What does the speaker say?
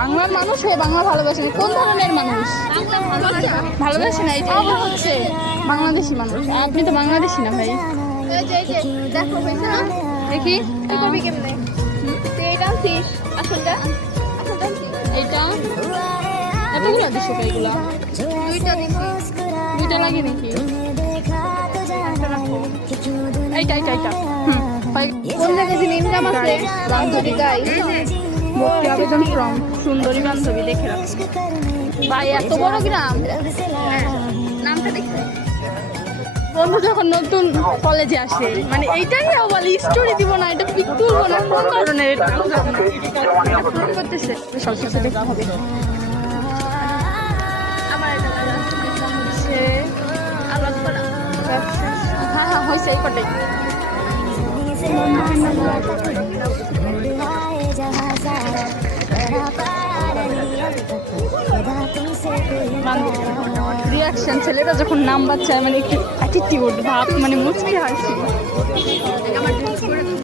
বাংলার মানুষ হয়ে বাংলা ভালোবাসে না, কোন ধরনের মানুষ ভালোবাসে না? এটা আবার হচ্ছে বাংলাদেশি মানুষ। আপনি তো বাংলাদেশি না ভাই। দেখি এইটা এতগুলো দিছো এইগুলা দুইটা লাগে নাকি? এইটা এইটা এইটা কোন জায়গায় ইনকাম আছে বান্ধবী গাই ভর্তি আবেদন ফর্ম সুন্দরী বান্ধবী দেখে রাখছি ভাই। এত বড় গ্রাম, নামটা দেখতে বন্ধু যখন নতুন কলেজে আসে মানে এইটাই বলে স্টোরি দিব না, এটা পিক তুলবো না, কোন ধরনের ফোন করতেছে সব সাথে দেখা হবে। আমার হ্যাঁ হ্যাঁ হয়েছে এই কটাই। রিয়াকশন ছেলেটা যখন নাম্বার চায় মানে একটু অ্যাটিটিউড ভাব মানে মুচকি হাসি।